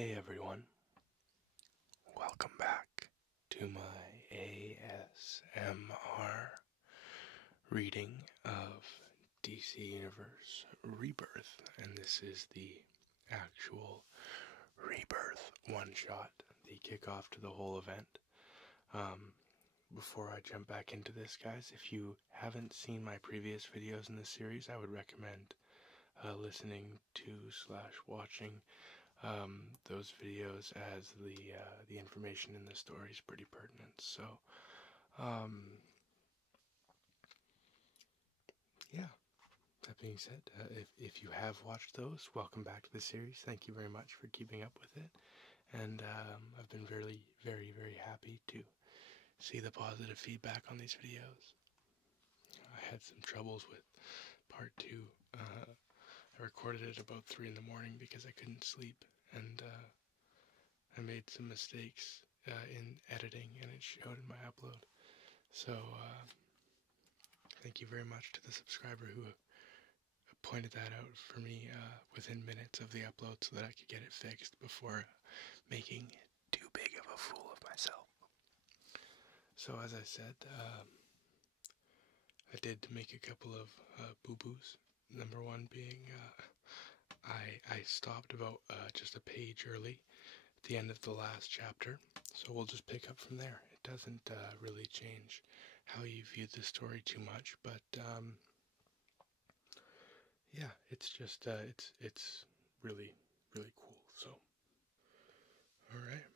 Hey everyone, welcome back to my ASMR reading of DC Universe Rebirth, and this is the actual Rebirth one-shot, the kickoff to the whole event. Before I jump back into this, guys, if you haven't seen my previous videos in this series, I would recommend listening to / watching those videos, as the information in the story is pretty pertinent. So, yeah. That being said, if you have watched those, welcome back to the series. Thank you very much for keeping up with it, and I've been very, very, very happy to see the positive feedback on these videos. I had some troubles with part 2. I recorded it about 3 in the morning because I couldn't sleep, and I made some mistakes in editing, and it showed in my upload. So thank you very much to the subscriber who pointed that out for me within minutes of the upload so that I could get it fixed before making too big of a fool of myself. So as I said, I did make a couple of boo-boos. Number one being I stopped about just a page early at the end of the last chapter, so we'll just pick up from there. It doesn't really change how you view the story too much, but yeah, it's just it's really, really cool. So, all right,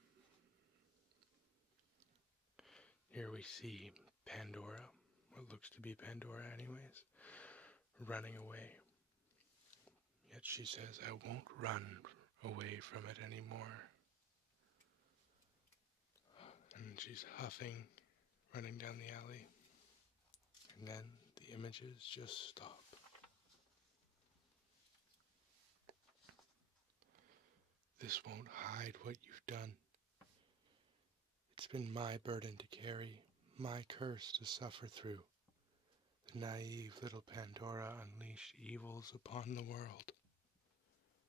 here we see Pandora, what looks to be Pandora anyways, running away. Yet she says, "I won't run away from it anymore." And she's huffing, running down the alley, and then the images just stop. This won't hide what you've done. It's been my burden to carry, my curse to suffer through. The naive little Pandora unleashed evils upon the world.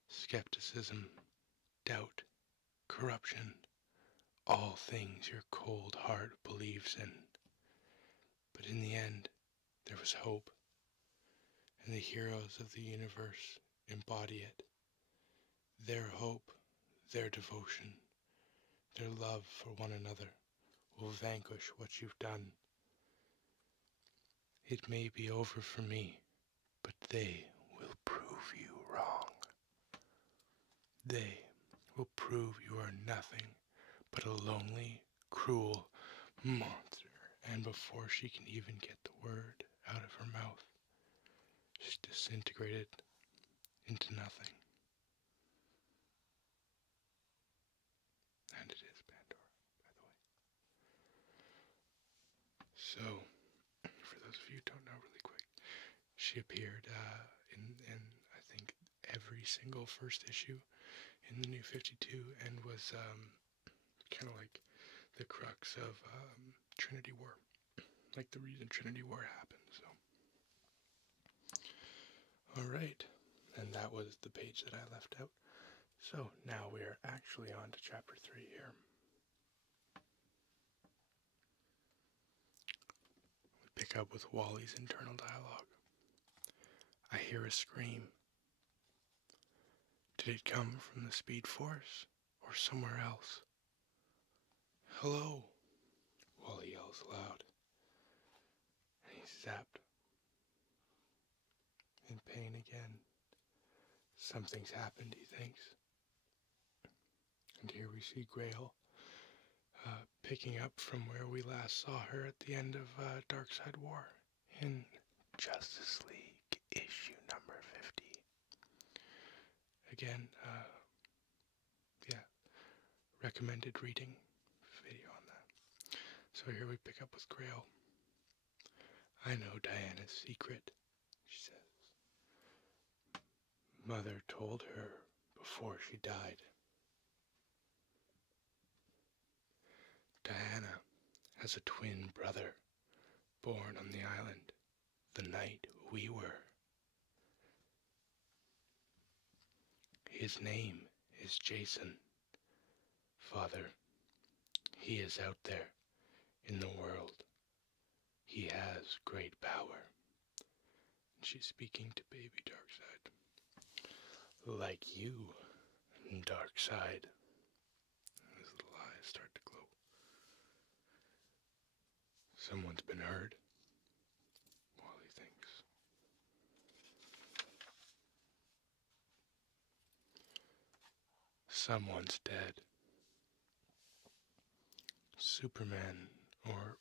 Skepticism, doubt, corruption, all things your cold heart believes in. But in the end, there was hope, and the heroes of the universe embody it. Their hope, their devotion, their love for one another will vanquish what you've done. It may be over for me, but they will prove you wrong. They will prove you are nothing but a lonely, cruel monster. And before she can even get the word out of her mouth, she's disintegrated into nothing. And it is Pandora, by the way. So, for those of you who don't know, really quick, she appeared in I think every single first issue in the New 52, and was kind of like the crux of Trinity War, like the reason Trinity War happened. So, all right, and that was the page that I left out. So now we are actually on to chapter 3 here. We pick up with Wally's internal dialogue. I hear a scream. Did it come from the Speed Force or somewhere else? Hello, Wally yells aloud, and he's zapped. In pain again. Something's happened, he thinks. And here we see Grail picking up from where we last saw her at the end of Darkseid War in Justice League issue number 50. Again, yeah, recommended reading video on that. So here we pick up with Grail. I know Diana's secret, she says. Mother told her before she died. Diana has a twin brother born on the island the night we were. His name is Jason, Father, he is out there in the world. He has great power. And she's speaking to baby Darkseid. Like you, Darkseid. His little eyes start to glow. Someone's been hurt. Wally thinks. Someone's dead. Superman, or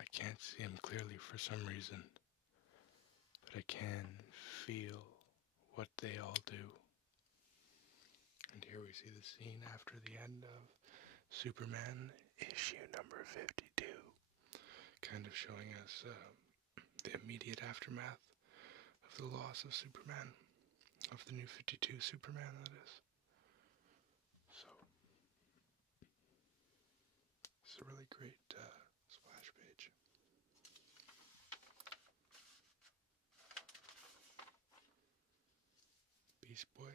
I can't see him clearly for some reason, but I can feel what they all do. And here we see the scene after the end of Superman issue number 52, kind of showing us the immediate aftermath of the loss of Superman, of the new 52 Superman, that is. So, it's a really great splash page. Beast Boy.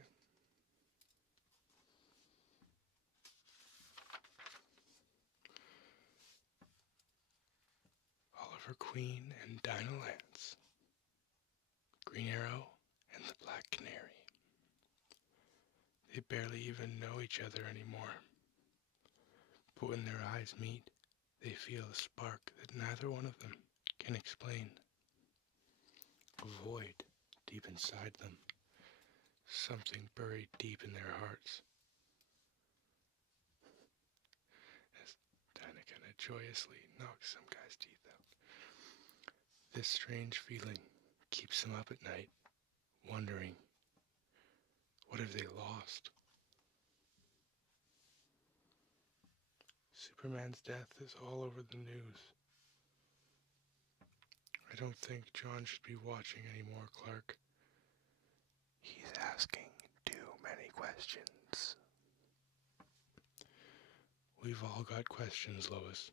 Oliver Queen and Dinah Lance. Green Arrow and the Black Canary. They barely even know each other anymore. But when their eyes meet, they feel a spark that neither one of them can explain. A void deep inside them. Something buried deep in their hearts. As Dinah kind of joyously knocks some guy's teeth out. This strange feeling keeps them up at night, wondering, what have they lost? Superman's death is all over the news. I don't think John should be watching anymore, Clark. He's asking too many questions. We've all got questions, Lois.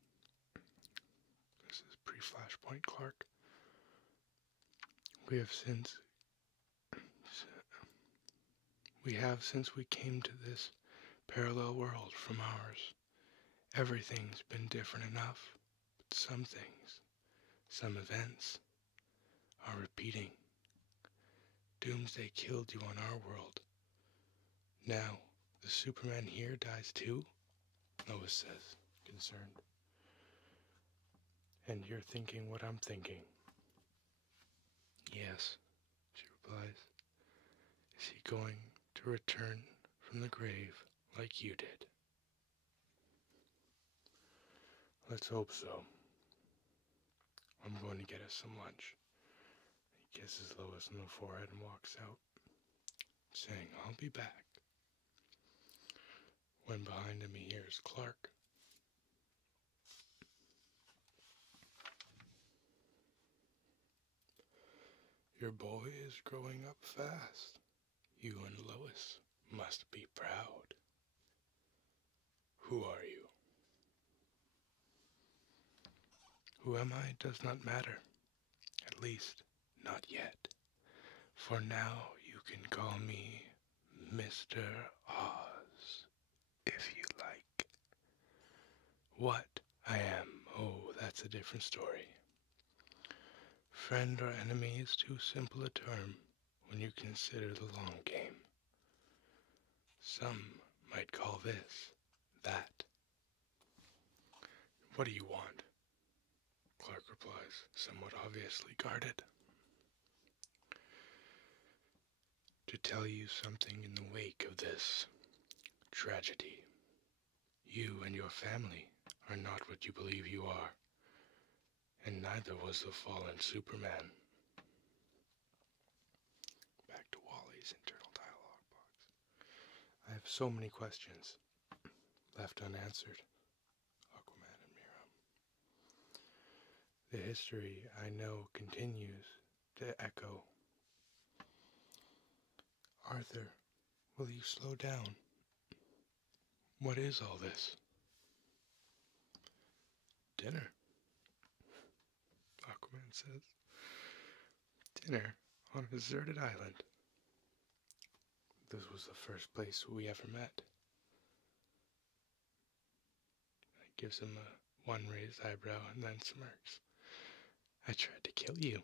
This is pre-Flashpoint Clark. We have since we came to this parallel world from ours. Everything's been different enough, but some things, some events, are repeating. Doomsday killed you on our world. Now, the Superman here dies too? Lois says, concerned. And you're thinking what I'm thinking. Yes, she replies. Is he going to return from the grave like you did? Let's hope so. I'm going to get us some lunch. He kisses Lois on the forehead and walks out, saying, I'll be back. When behind him he hears Clark. Your boy is growing up fast. You and Lois must be proud. Who are you? Who am I does not matter. At least, not yet. For now you can call me Mr. Oz, if you like. What I am, oh, that's a different story. Friend or enemy is too simple a term when you consider the long game. Some might call this that. What do you want? Clark replies, somewhat obviously guarded. To tell you something in the wake of this tragedy. You and your family are not what you believe you are, and neither was the fallen Superman. Back to Wally's internal dialogue box. I have so many questions left unanswered. Aquaman and Mira. The history I know continues to echo. Arthur, will you slow down? What is all this? Dinner, Aquaman says. Dinner on a deserted island. This was the first place we ever met. gives him a one raised eyebrow and then smirks. I tried to kill you.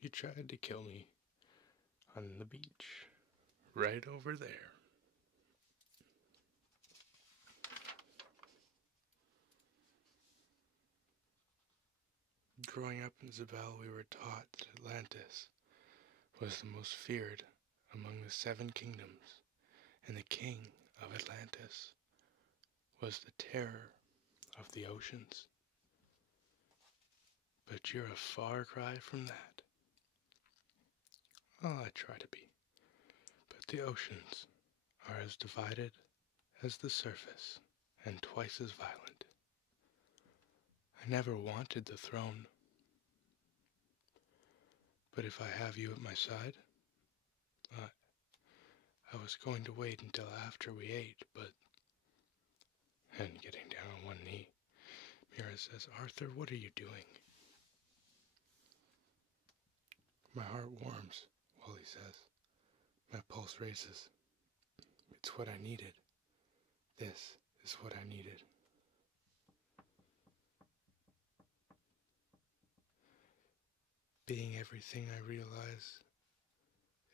You tried to kill me on the beach. Right over there. Growing up in Zabel, we were taught that Atlantis was the most feared among the 7 kingdoms, and the king of Atlantis was the terror of the oceans. But you're a far cry from that. Oh, I try to be. But the oceans are as divided as the surface, and twice as violent. I never wanted the throne. But if I have you at my side, I was going to wait until after we ate, but... And getting down on one knee, Mira says, Arthur, what are you doing? My heart warms, Wally says. My pulse races. It's what I needed. This is what I needed. Being everything I realize,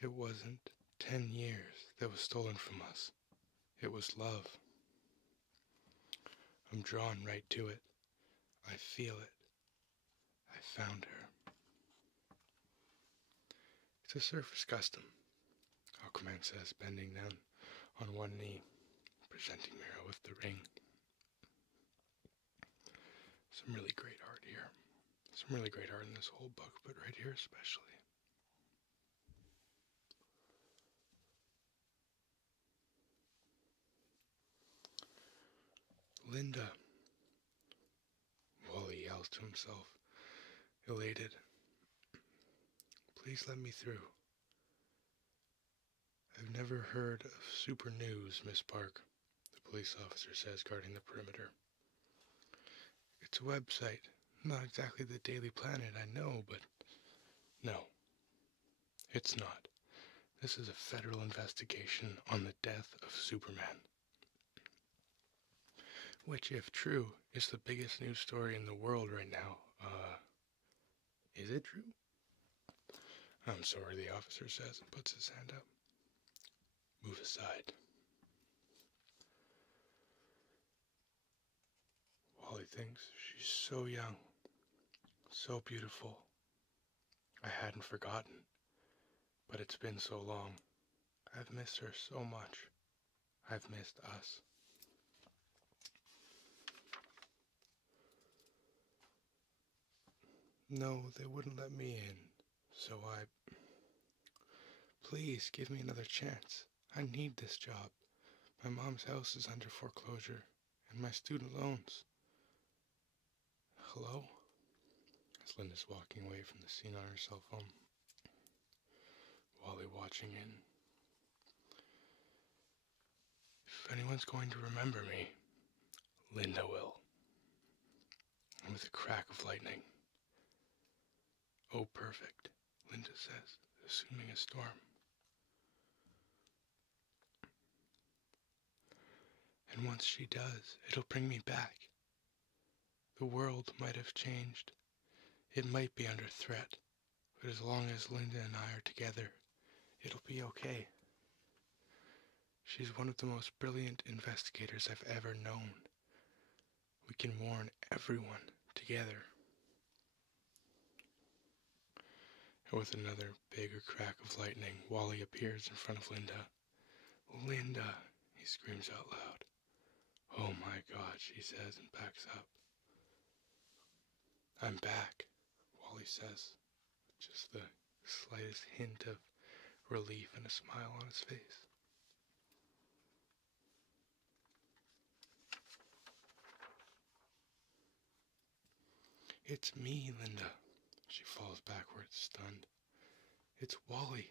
it wasn't 10 years that was stolen from us. It was love. I'm drawn right to it. I feel it. I found her. It's a surface custom, Aquaman says, bending down on one knee, presenting Mira with the ring. Some really great art here. Some really great art in this whole book, but right here especially. Linda, Wally yells to himself, elated. Please let me through. I've never heard of Super News, Miss Park, the police officer says, guarding the perimeter. It's a website. Not exactly the Daily Planet, I know, but... No, it's not. This is a federal investigation on the death of Superman. Which, if true, is the biggest news story in the world right now. Is it true? I'm sorry, the officer says and puts his hand up. Move aside. Wally thinks she's so young, so beautiful. I hadn't forgotten, but it's been so long. I've missed her so much. I've missed us. No, they wouldn't let me in, so Please give me another chance. I need this job. My mom's house is under foreclosure, and my student loans. Hello? As Linda's walking away from the scene on her cell phone, Wally watching in. If anyone's going to remember me, Linda will. And with a crack of lightning. Oh, perfect, Linda says, assuming a storm. And once she does, it'll bring me back. The world might have changed. It might be under threat. But as long as Linda and I are together, it'll be okay. She's one of the most brilliant investigators I've ever known. We can warn everyone together. And with another bigger crack of lightning, Wally appears in front of Linda. Linda, he screams out loud. Oh my God, she says and backs up. I'm back, Wally says, with just the slightest hint of relief and a smile on his face. It's me, Linda. She falls backwards, stunned. It's Wally.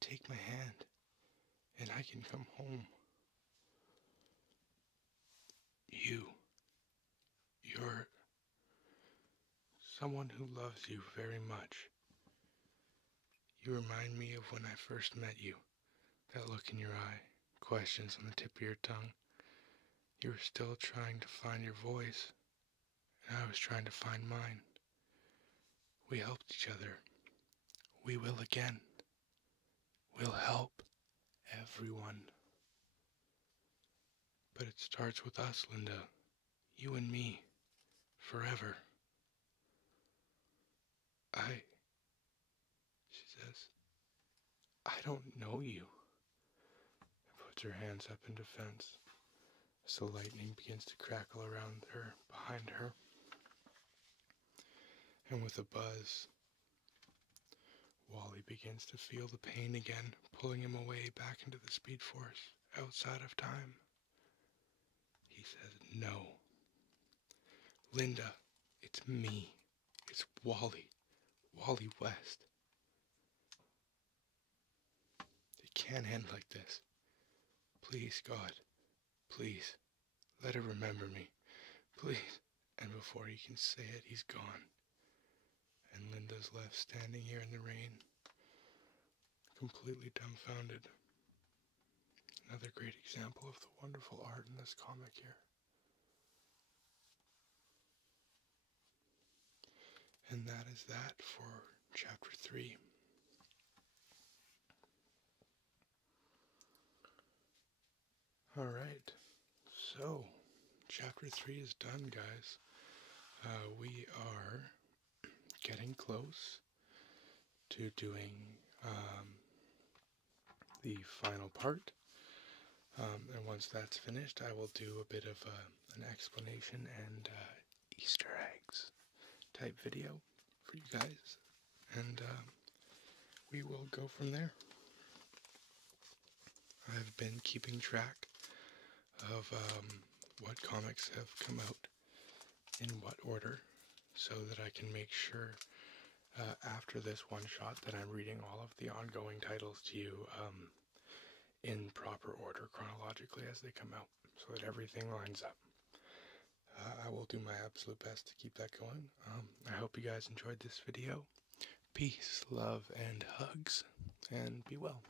Take my hand, and I can come home. You're someone who loves you very much. You remind me of when I first met you. That look in your eye, questions on the tip of your tongue. You were still trying to find your voice, and I was trying to find mine. We helped each other. We will again. We'll help everyone. But it starts with us, Linda. You and me. Forever. She says, I don't know you. And puts her hands up in defense as the lightning begins to crackle around her, behind her. And with a buzz, Wally begins to feel the pain again, pulling him away back into the Speed Force, outside of time. He says, no. Linda, it's me. It's Wally. Wally West. It can't end like this. Please, God. Please. Let her remember me. Please. And before he can say it, he's gone. And Linda's left standing here in the rain, completely dumbfounded. Another great example of the wonderful art in this comic here. And that is that for chapter 3. Alright, so chapter 3 is done, guys. We are getting close to doing the final part. And once that's finished, I will do a bit of an explanation and Easter eggs type video for you guys. And we will go from there. I've been keeping track of what comics have come out in what order, so that I can make sure after this one shot that I'm reading all of the ongoing titles to you in proper order chronologically as they come out, so that everything lines up. I will do my absolute best to keep that going. I hope you guys enjoyed this video. Peace, love, and hugs, and be well.